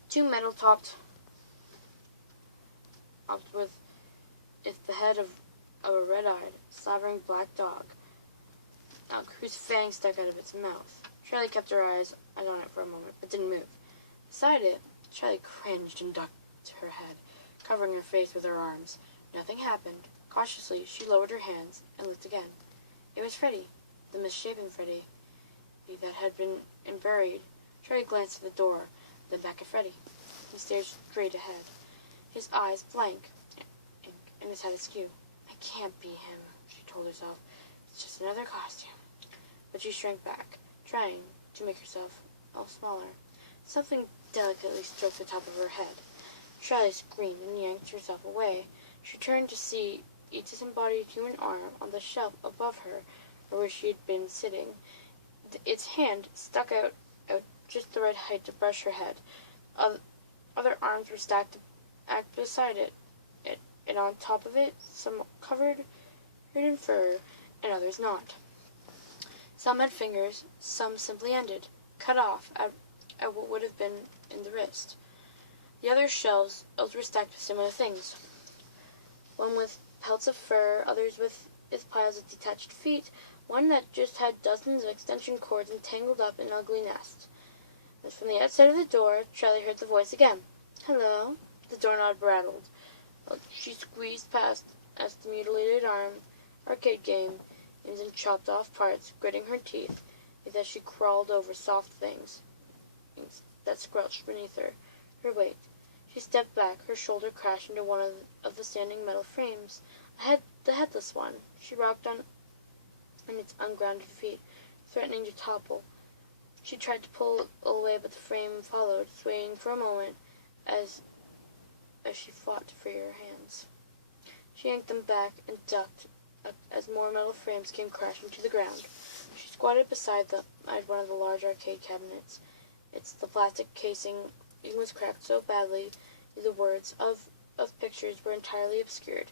Two metal-topped with the head of a red-eyed, slavering black dog, whose fangs stuck out of its mouth. Charlie kept her eyes on it for a moment, but didn't move. Beside it, Charlie cringed and ducked her head, covering her face with her arms. Nothing happened. Cautiously, she lowered her hands and looked again. It was Freddy, the misshapen Freddy that had been buried. Charlie glanced at the door, then back at Freddy. He stared straight ahead, his eyes blank and his head askew. I can't be him, she told herself. It's just another costume. But she shrank back, trying to make herself all smaller. Something delicately stroked the top of her head. Charlie screamed and yanked herself away. She turned to see a disembodied human arm on the shelf above her, where she had been sitting. Its hand stuck out just the right height to brush her head. Other arms were stacked beside it, and on top of it, some covered in fur, and others not. Some had fingers, some simply ended, cut off at what would have been in the wrist. The other shelves were stacked with similar things, one with pelts of fur, others with piles of detached feet, one that just had dozens of extension cords entangled up in ugly nests. As from the outside of the door, Charlie heard the voice again. Hello? The doorknob rattled. She squeezed past as the mutilated arcade game in chopped off parts, gritting her teeth as she crawled over soft things that squelched beneath her weight. She stepped back, her shoulder crashed into one of the standing metal frames. The headless one. She rocked on its ungrounded feet, threatening to topple. She tried to pull away, but the frame followed, swaying for a moment as she fought to free her hands. She yanked them back and ducked as more metal frames came crashing to the ground. She squatted beside one of the large arcade cabinets. The plastic casing was cracked so badly the words of pictures were entirely obscured.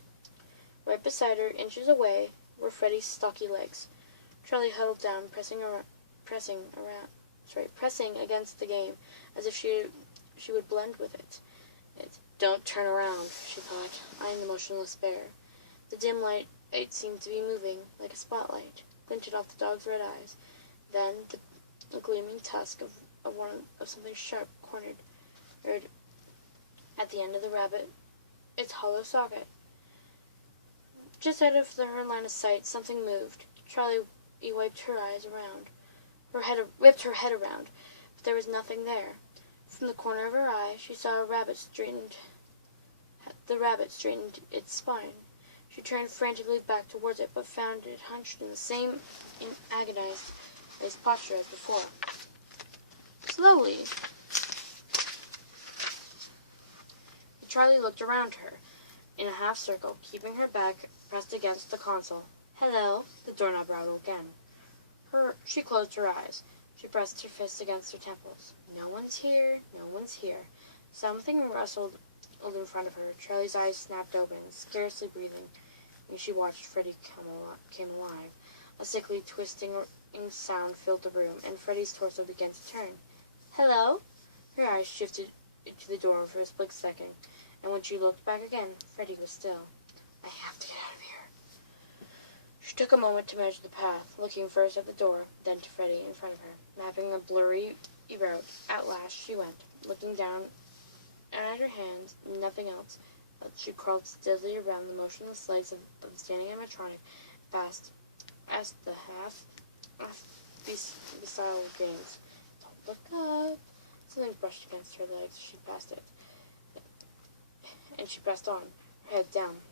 Right beside her, inches away, were Freddy's stocky legs. Charlie huddled down, pressing against the game, as if she would blend with it. Don't turn around, she thought, eyeing the motionless bear. The dim light seemed to be moving, like a spotlight, glinted off the dog's red eyes. Then the gleaming tusk of something sharp cornered at the end of the rabbit, its hollow socket. Just out of her line of sight, something moved. Charlie wiped her eyes around, whipped her head around, but there was nothing there. From the corner of her eye, she saw the rabbit straightened its spine. She turned frantically back towards it, but found it hunched in the same agonized his posture as before. Slowly, Charlie looked around her in a half circle, keeping her back pressed against the console. "Hello?" The doorknob rattled again. She closed her eyes. She pressed her fists against her temples. "No one's here. No one's here." Something rustled in front of her. Charlie's eyes snapped open, scarcely breathing, and she watched Freddie come alive. A sickly, twisting sound filled the room, and Freddie's torso began to turn. "Hello?" Her eyes shifted to the door for a split second, and when she looked back again, Freddie was still. "I have to get out of here." She took a moment to measure the path, looking first at the door, then to Freddie in front of her, mapping a blurry route. At last she went, looking down and at her hands, nothing else, but she crawled steadily around the motionless legs of the standing animatronic, past the half-beguiled games. "Don't look up." Something brushed against her legs. She passed it, and she pressed on, her head down.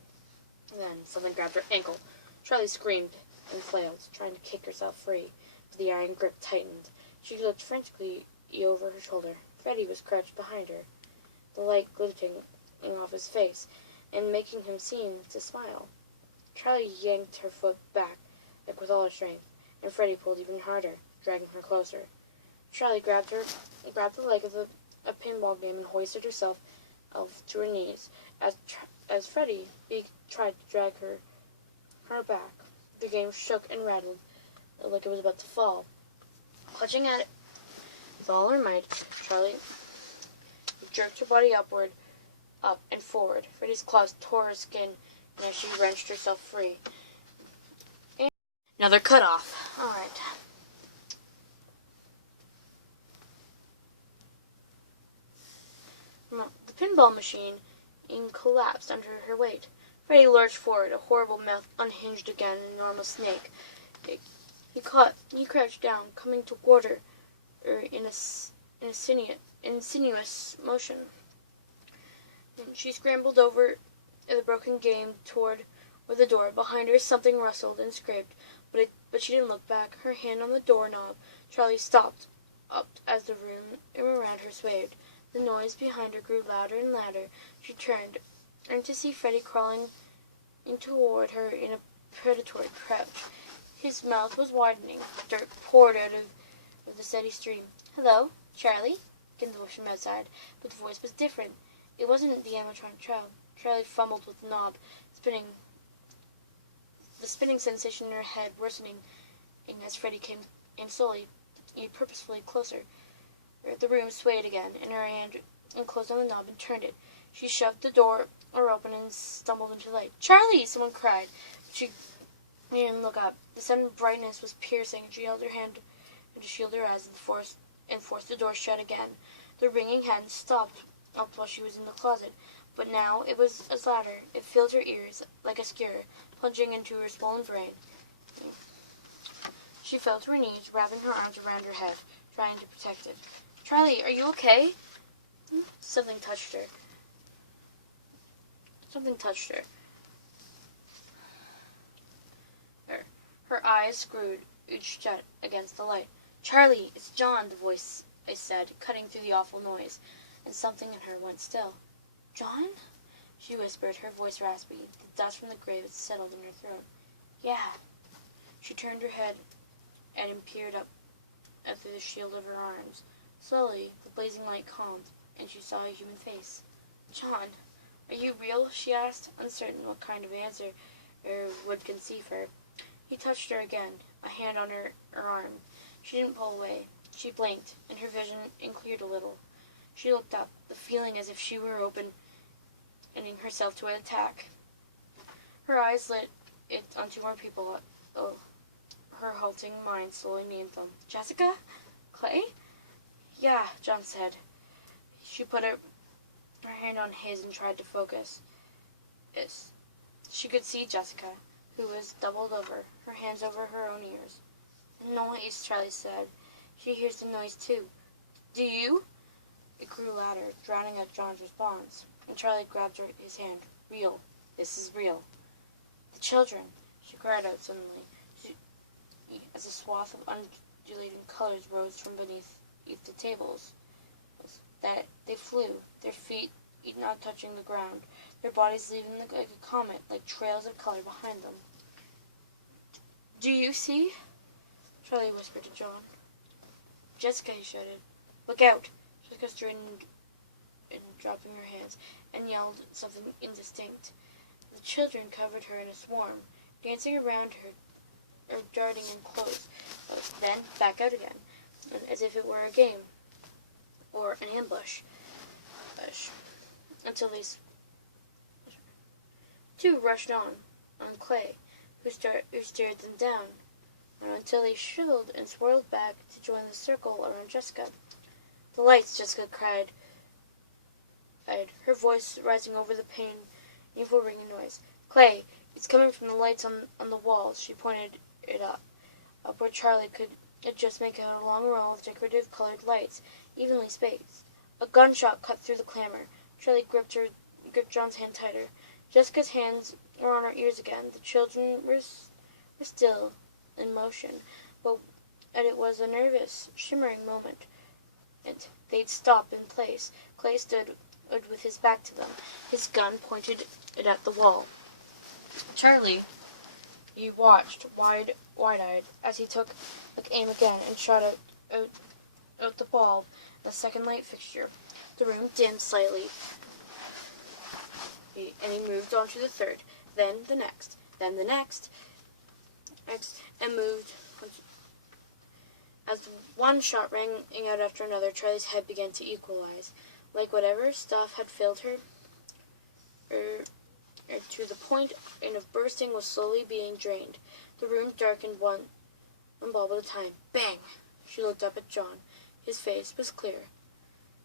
Then something grabbed her ankle. Charlie screamed and flailed, trying to kick herself free, but the iron grip tightened. She looked frantically over her shoulder. Freddie was crouched behind her, the light glinting off his face and making him seem to smile. Charlie yanked her foot back, like with all her strength, and Freddie pulled even harder, dragging her closer. Charlie grabbed the leg of a pinball game and hoisted herself to her knees. As Freddie tried to drag her back, the game shook and rattled like it was about to fall. Clutching at it with all her might, Charlie jerked her body up and forward. Freddie's claws tore her skin, and as she wrenched herself free. And another cut off. All right. The pinball machine collapsed under her weight. Freddie lurched forward, a horrible mouth unhinged again, an enormous snake. He crouched down, coming toward her in a sinuous motion. And she scrambled over the broken game toward the door. Behind her, something rustled and scraped, but she didn't look back. Her hand on the doorknob, Charlie stopped up as the room around her swayed. The noise behind her grew louder and louder. She turned, and to see Freddie crawling toward her in a predatory crouch. His mouth was widening. Dirt poured out of the steady stream. "Hello, Charlie?" came the voice from outside, but the voice was different. It wasn't the animatronic child. Charlie fumbled with the knob, the spinning sensation in her head worsening as Freddie came in slowly, purposefully closer. The room swayed again, and her hand closed on the knob and turned it. She shoved the door open and stumbled into the light. "Charlie!" someone cried. She didn't look up. The sudden brightness was piercing. She held her hand to shield her eyes and forced the door shut again. The ringing hand stopped up while she was in the closet, but now it was louder. It filled her ears like a skewer, plunging into her swollen brain. She fell to her knees, wrapping her arms around her head, trying to protect it. "Charlie, are you okay?" Something touched her. Her eyes screwed shut against the light. "Charlie, it's John," the voice said, cutting through the awful noise, and something in her went still. "John?" she whispered, her voice raspy. The dust from the grave had settled in her throat. "Yeah." She turned her head and peered up through the shield of her arms. Slowly, the blazing light calmed, and she saw a human face. "John, are you real?" she asked, uncertain what kind of answer would conceive her. He touched her again, a hand on her arm. She didn't pull away. She blinked, and her vision cleared a little. She looked up, the feeling as if she were opening herself to an attack. Her eyes lit it on two more people. Her halting mind slowly named them. "Jessica? Clay?" "Yeah," John said. She put her hand on his and tried to focus. She could see Jessica, who was doubled over, her hands over her own ears. "Noise," Charlie said. "She hears the noise, too." "Do you?" It grew louder, drowning out John's response, and Charlie grabbed his hand. "Real. This is real." "The children," she cried out suddenly, as a swath of undulating colors rose from beneath the tables. That they flew, their feet not touching the ground, their bodies leaving like a comet, like trails of color behind them. "Do you see?" Charlie whispered to John. "Jessica," he shouted. "Look out!" Jessica straightened and dropping her hands, and yelled something indistinct. The children covered her in a swarm, dancing around her, or darting in close, then back out again, as if it were a game, or an ambush, until they two rushed on Clay, who stared them down, until they shriveled and swirled back to join the circle around Jessica. "The lights!" Jessica cried, her voice rising over the painful ringing noise. "Clay, it's coming from the lights on the walls." She pointed it up where Charlie could just make out a long row of decorative colored lights, evenly spaced. A gunshot cut through the clamor. Charlie gripped John's hand tighter. Jessica's hands were on her ears again. The children were still in motion, but it was a nervous, shimmering moment, and they'd stop in place. Clay stood with his back to them, his gun pointed at the wall. Charlie, he watched, wide-eyed, as he took aim again and shot out the bulb, the second light fixture. The room dimmed slightly, and he moved on to the third, then the next, and moved. As one shot rang out after another, Charlie's head began to equalize, like whatever stuff had filled her to the point of bursting was slowly being drained. The room darkened one bulb at a time. Bang! She looked up at John. His face was clear.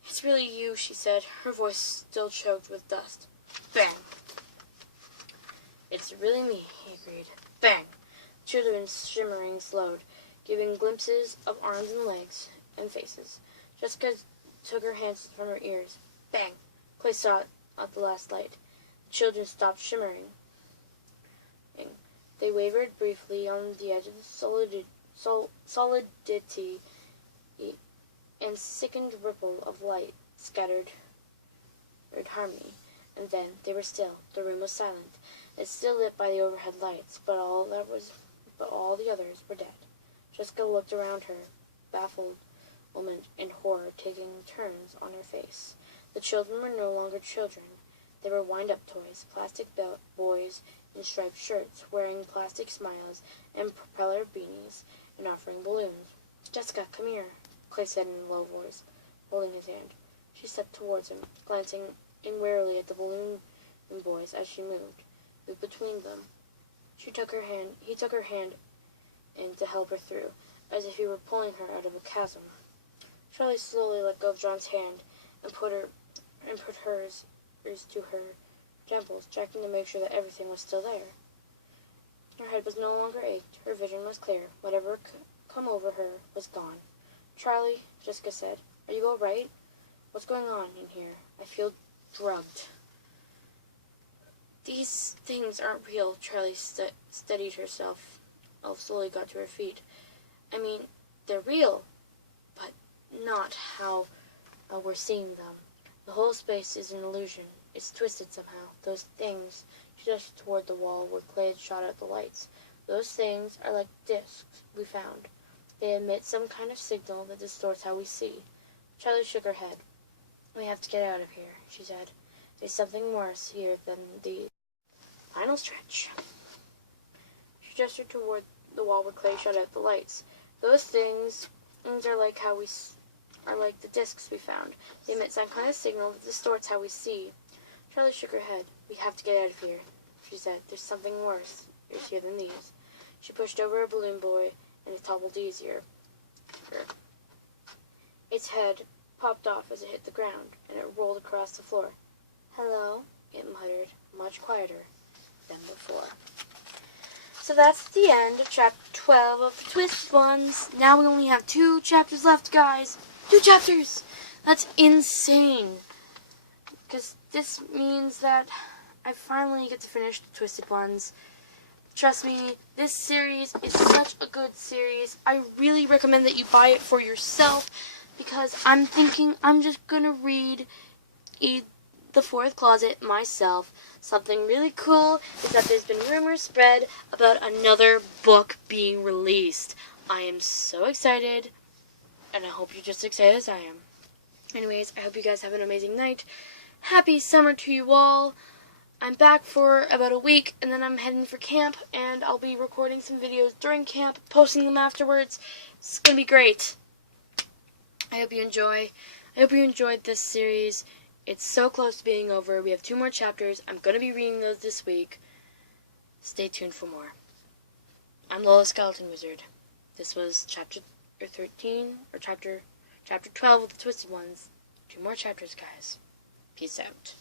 "It's really you," she said, her voice still choked with dust. Bang! "It's really me," he agreed. Bang! Children's shimmering slowed, giving glimpses of arms and legs and faces. Jessica took her hands from her ears. Bang! Clay saw it at the last light. The children stopped shimmering. They wavered briefly on the edge of the solidity, and sickened ripple of light scattered harmony, and then they were still. The room was silent. It's still lit by the overhead lights, but all the others were dead. Jessica looked around her, baffled woman and horror taking turns on her face. The children were no longer children. They were wind-up toys, plastic boys in striped shirts, wearing plastic smiles and propeller beanies, and offering balloons. "Jessica, come here," Clay said in a low voice, holding his hand. She stepped towards him, glancing warily at the balloon boys as she moved between them. He took her hand in to help her through, as if he were pulling her out of a chasm. Charlie slowly let go of John's hand and put hers to her temples, checking to make sure that everything was still there. Her head was no longer ached. Her vision was clear. Whatever come over her was gone. "Charlie," Jessica said, "are you all right? What's going on in here? I feel drugged." "These things aren't real." Charlie steadied herself. Slowly got to her feet. "I mean, they're real, but not how we're seeing them. The whole space is an illusion. It's twisted somehow. Those things," she gestured toward the wall where Clay had shot out the lights. "Those things are like discs we found. They emit some kind of signal that distorts how we see." Charlie shook her head. "We have to get out of here," she said. "There's something worse here than the final stretch." She gestured toward the wall where Clay shut out the lights. "Those things are like the discs we found. They emit some kind of signal that distorts how we see." Charlie shook her head. "We have to get out of here," she said. "There's something worse here than these." She pushed over a balloon boy, and it toppled easier. Its head popped off as it hit the ground, and it rolled across the floor. "Hello," it muttered, much quieter than before. So that's the end of chapter 12 of Twisted Ones. Now we only have 2 chapters left, guys. 2 chapters! That's insane. Because this means that I finally get to finish the Twisted Ones. Trust me, this series is such a good series. I really recommend that you buy it for yourself because I'm thinking I'm just going to read The Fourth Closet myself. Something really cool is that there's been rumors spread about another book being released. I am so excited, and I hope you're just as excited as I am. Anyways, I hope you guys have an amazing night. Happy summer to you all. I'm back for about a week, and then I'm heading for camp, and I'll be recording some videos during camp, posting them afterwards. It's going to be great. I hope you enjoyed this series. It's so close to being over. We have 2 more chapters. I'm going to be reading those this week. Stay tuned for more. I'm Lola Skeleton Wizard. This was chapter 13, or chapter 12 with the Twisted Ones. 2 more chapters, guys. Peace out.